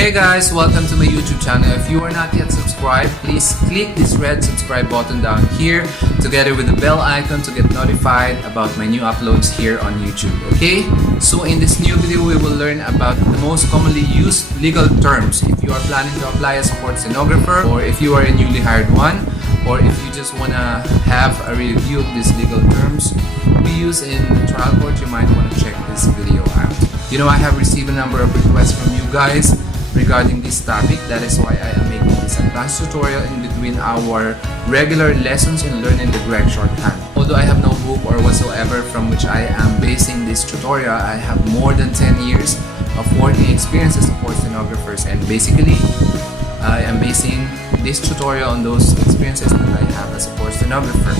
Hey guys, welcome to my YouTube channel. If you are not yet subscribed, please click this red subscribe button down here together with the bell icon to get notified about my new uploads here on YouTube. Okay? So in this new video, we will learn about the most commonly used legal terms if you are planning to apply as a court stenographer, or if you are a newly hired one, or if you just want to have a review of these legal terms we use in the trial court. You might want to check this video out. You know, I have received a number of requests from you guys regarding this topic. That is why I am making this advanced tutorial in between our regular lessons in learning the Gregg shorthand. Although I have no book or whatsoever from which I am basing this tutorial, I have more than 10 years of working experience as a court stenographers, and basically I am basing this tutorial on those experiences that I have as a court stenographer.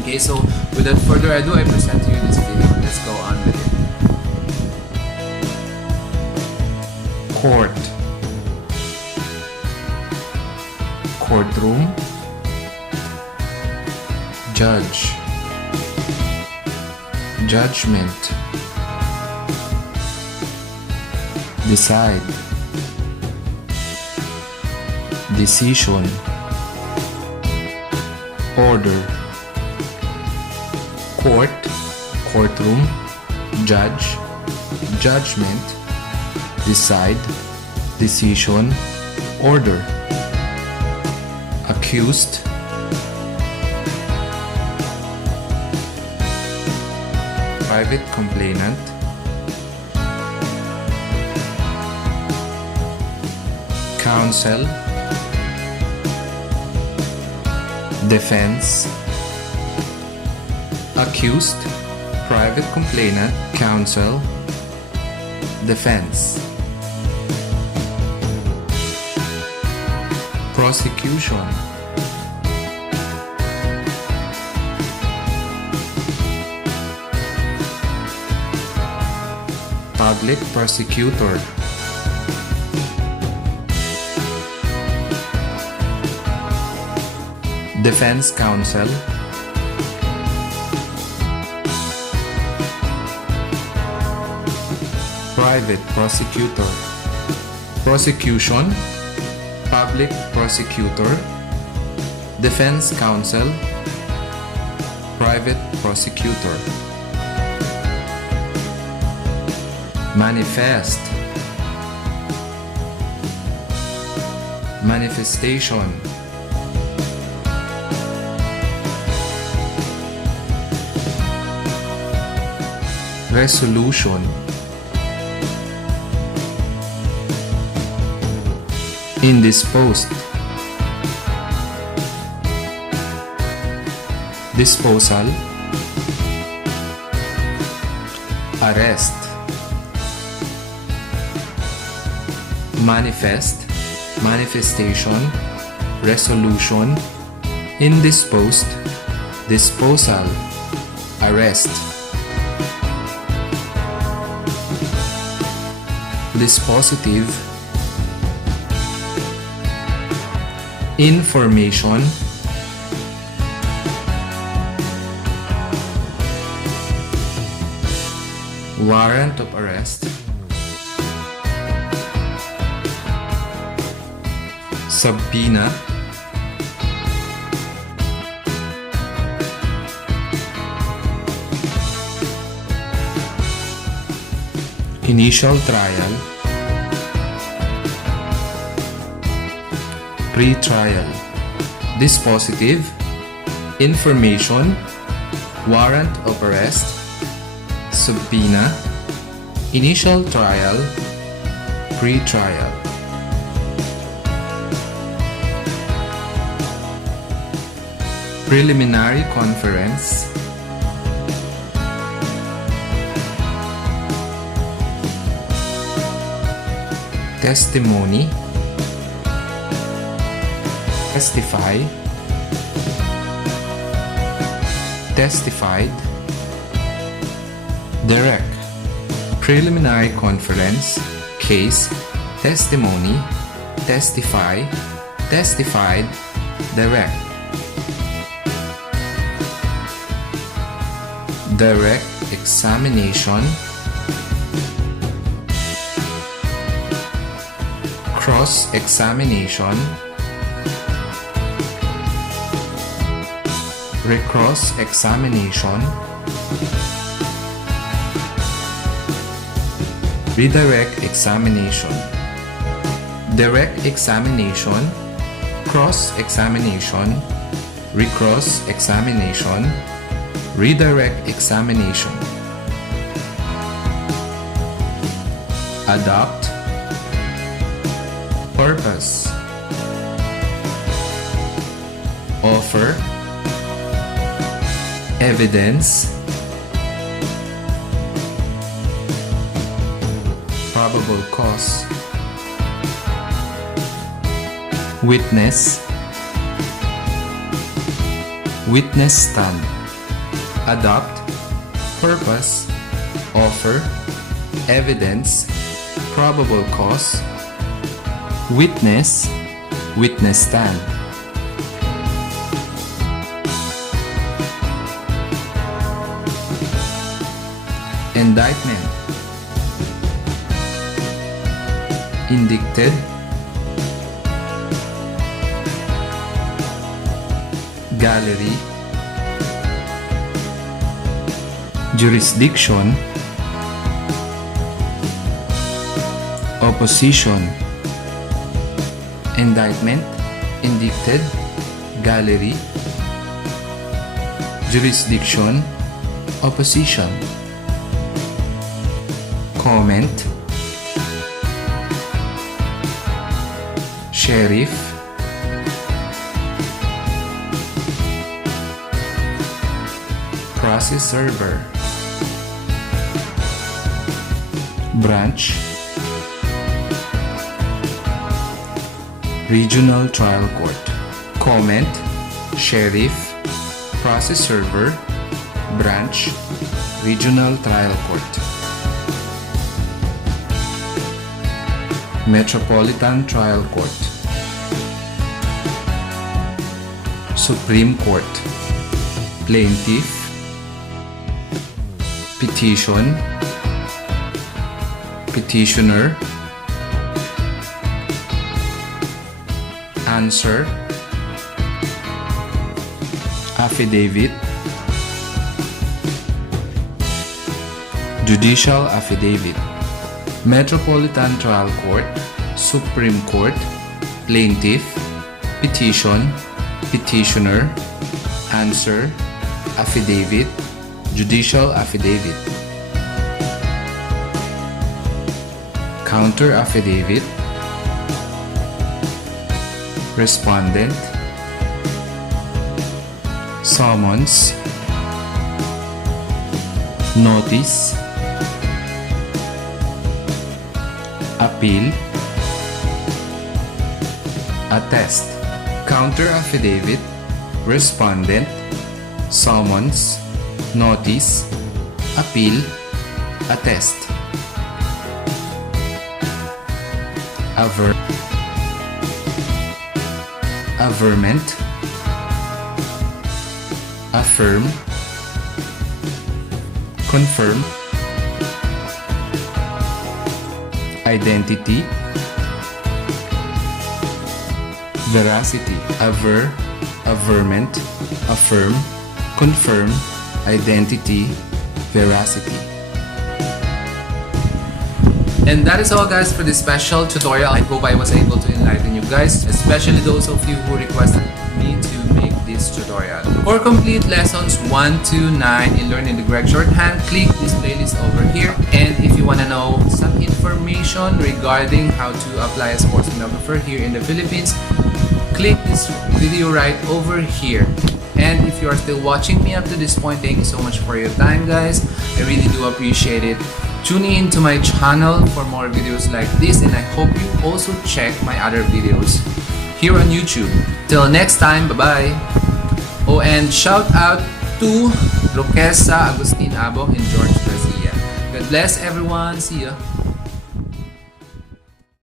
Okay, so without further ado, I present to you this video. Let's go on with it. Court, courtroom, judge, judgment, decide, decision, order. Court, courtroom, judge, judgment, decide, decision, order. Accused, private complainant, counsel, defense. Accused, private complainant, counsel, defense. Prosecution, public prosecutor, defense counsel, private prosecutor. Prosecution, public prosecutor, defense counsel, private prosecutor. Manifest, manifestation, resolution, indisposed, disposal, arrest, manifest, manifestation, resolution, indisposed, disposal, arrest. Dispositive, information, warrant of arrest, subpoena, initial trial, pre-trial. Dispositive, information, warrant of arrest, subpoena, initial trial, pre-trial. Preliminary conference, testimony, testify, testified, direct. Preliminary conference, case, testimony, testify, testified, direct. Direct examination, cross-examination, recross-examination, redirect examination, direct examination, cross-examination, recross-examination, redirect examination, adopt, purpose, offer, evidence, probable cause, witness, witness stand, adopt, purpose, offer, evidence, probable cause, witness, witness stand. Indictment, indicted, gallery, jurisdiction, opposition. Indictment, indicted, gallery, jurisdiction, opposition. Comment, sheriff, process server, branch, regional trial court. Comment, sheriff, process server, branch, regional trial court. Metropolitan Trial Court, Supreme Court, plaintiff, petition, petitioner, answer, affidavit, judicial affidavit. Metropolitan Trial Court, Supreme Court, plaintiff, petition, petitioner, answer, affidavit, judicial affidavit. Counter affidavit, respondent, summons, notice, appeal, attest. Counter affidavit, respondent, summons, notice, appeal, attest. Averment, affirm, confirm, identity, veracity. Averment, affirm, confirm, identity, veracity. And that is all, guys, for this special tutorial. I hope I was able to enlighten you guys, especially those of you who requested me to make this tutorial. For complete lessons 1 to 9 in learning the Gregg shorthand, click this playlist over here. And if you want to know some information regarding how to apply as sports phonographer here in the Philippines, click this video right over here. And if you are still watching me up to this point, thank you so much for your time, guys. I really do appreciate it. Tune in to my channel for more videos like this, and I hope you also check my other videos here on YouTube. Till next time, bye-bye. Oh, and shout out to Roquesa, Agustin Abong, and George Garcia. God bless everyone. See ya.